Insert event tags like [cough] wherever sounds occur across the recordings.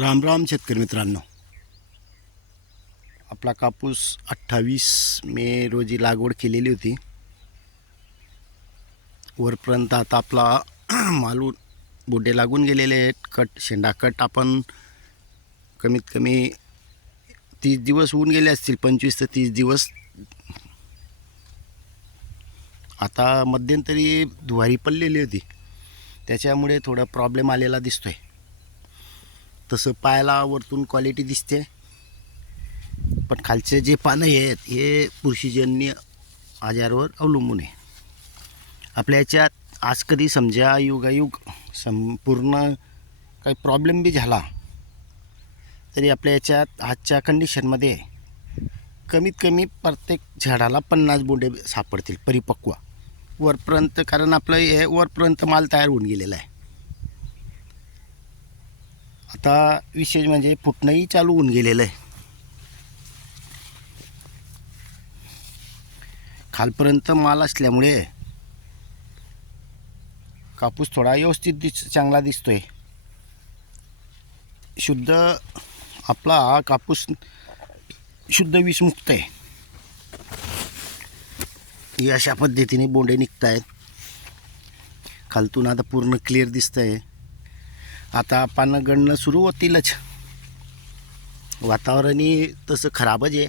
राम राम शेतकरी मित्रांनो. आपला कापूस अठ्ठावीस मे रोजी लागवड केलेली होती. वरपर्यंत आता आपला [clears throat] मालून बुड्डे लागून गेलेले आहेत. कट शेंडा कट आपण कमीत कमी तीस दिवस होऊन गेले असतील पंचवीस ते तीस दिवस. आता मध्यंतरी धुवारी पडलेली होती. त्याच्यामुळे थोडा प्रॉब्लेम आलेला दिसतोय. तसं पायाला वरतून क्वालिटी दिसते. पण खालचे जे पानं आहेत हे बुरशीजन्य आजारावर अवलंबून आहे. आपल्या याच्यात आज कधी समजा युगायुग संपूर्ण काही प्रॉब्लेम बी झाला तरी आपल्या याच्यात आजच्या कंडिशनमध्ये कमीत कमी प्रत्येक झाडाला पन्नास बोंडे सापडतील परिपक्व. वरपर्यंत कारण आपलं हे वरपर्यंत माल तयार होऊन गेलेला आहे. आता विशेष म्हणजे फुटणंही चालू होऊन गेलेलं आहे. खालपर्यंत माल असल्यामुळे कापूस थोडा व्यवस्थित दिस चांगला दिसतोय. शुद्ध आपला हा कापूस शुद्ध विषमुक्त आहे. ही अशा पद्धतीने बोंडे निघत आहेत खालतून आता पूर्ण क्लिअर दिसतं आहे आता पानं गणणं सुरू होतीलच. वातावरणही तसं खराबच आहे.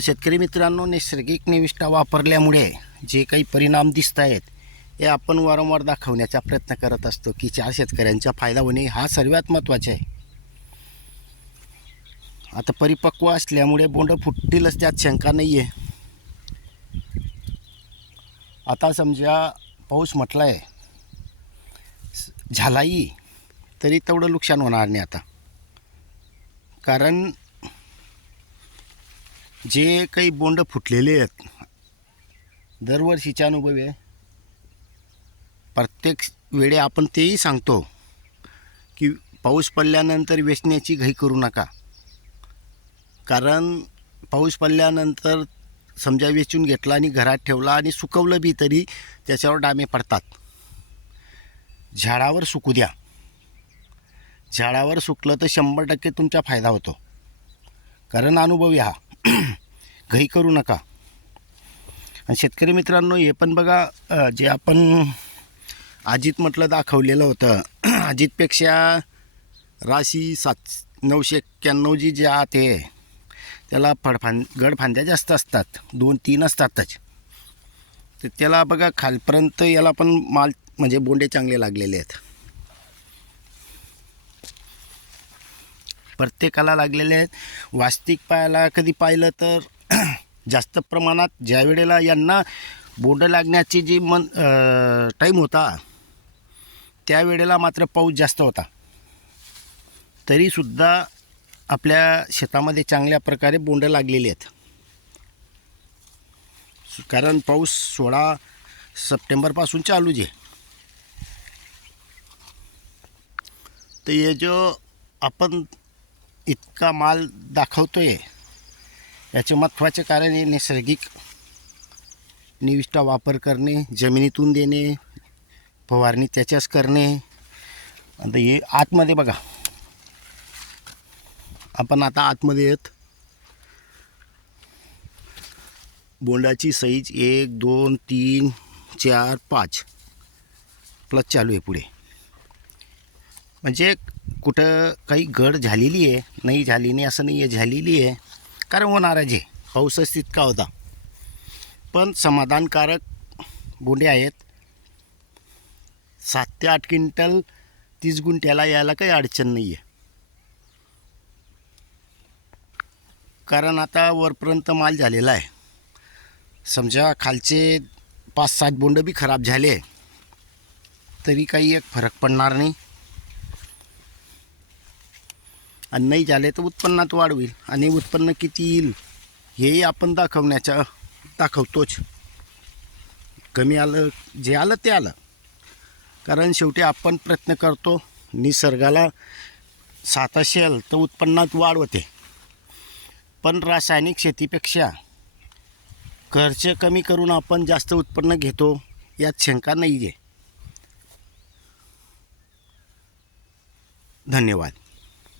शेतकरी मित्रांनो नैसर्गिक निविष्ठा वापरल्यामुळे जे काही परिणाम दिसत आहेत हे आपण वारंवार दाखवण्याचा प्रयत्न करत असतो की चार शेतकऱ्यांचा फायदा होणे हा सर्वात महत्त्वाचा आहे. आता परिपक्व असल्यामुळे बोंड फुटतीलच त्यात शंका नाही आहे आता समजा पाऊस म्हटला आहे झालाही तरी तेवढं नुकसान होणार नाही आता. कारण जे काही बोंड फुटलेले आहेत दरवर्षीच्या अनुभव आहे. प्रत्येक वेळे आपण तेही सांगतो की पाऊस पडल्यानंतर वेचण्याची घाई करू नका. कारण पाऊस पडल्यानंतर समजा वेचून घेतला आणि घरात ठेवला आणि सुकवलं बी तरी त्याच्यावर डामे पडतात. झाडावर सुकू द्या. झाडावर सुकलं तर शंभर टक्के तुमचा फायदा होतो. कारण अनुभवी हा. [clears throat] घाई करू नका. आणि शेतकरी मित्रांनो हे पण बघा जे आपण अजित म्हटलं दाखवलेलं होतं. [clears throat] अजितपेक्षा राशी सात नऊशे एक्क्याण्णव जी जे आत आहे त्याला फडफां गडफांद्या जास्त असतात. दोन तीन असतातच. तर त्याला बघा खालपर्यंत याला पण माल म्हणजे बोंडे चांगले लागलेले आहेत. प्रत्येकाला लागलेले आहेत. वास्तविक पायाला कधी पाहिलं तर [clears throat] जास्त प्रमाणात ज्या वेळेला यांना बोंड लागण्याची जी मन टाईम होता त्यावेळेला मात्र पाऊस जास्त होता. तरीसुद्धा आपल्या शेतामध्ये चांगल्या प्रकारे बोंड लागलेली आहेत. कारण पाऊस सोळा सप्टेंबरपासून चालू जे तर हे जो आपण इतका माल दाखवतो आहे याचे महत्त्वाचे कारण हे नैसर्गिक निविष्ठा वापर करणे जमिनीतून देणे फवारणी त्याच्याच करणे. आता हे आतमध्ये बघा. आपण आता आतमध्ये येत. बोंडाची साईज एक दोन तीन चार पाच. प्लस चालू आहे पुढे. म्हणजे कुठं काही घड झालेली आहे नाही झाली नाही असं नाही आहे झालेली आहे. कारण होणारच आहे पाऊसच तितका होता. पण समाधानकारक बोंडे आहेत. सात ते आठ क्विंटल तीस गुंठ्याला यायला काही अडचण नाही आहे. कारण आता वरपर्यंत माल झालेला आहे. समजा खालचे पाच सात बोंड बी खराब झाले तरी काही एक फरक पडणार नाही. आणि नाही झाले तर उत्पन्नात वाढ होईल आणि उत्पन्न किती येईल हेही आपण दाखवण्याचा दाखवतोच. कमी आलं जे आलं ते आलं. कारण शेवटी आपण प्रयत्न करतो निसर्गाला साथ असेल तर उत्पन्नात वाढ होते. पण रासायनिक शेतीपेक्षा खर्च कमी करून आपण जास्त उत्पन्न घेतो यात शंका नाही आहे धन्यवाद.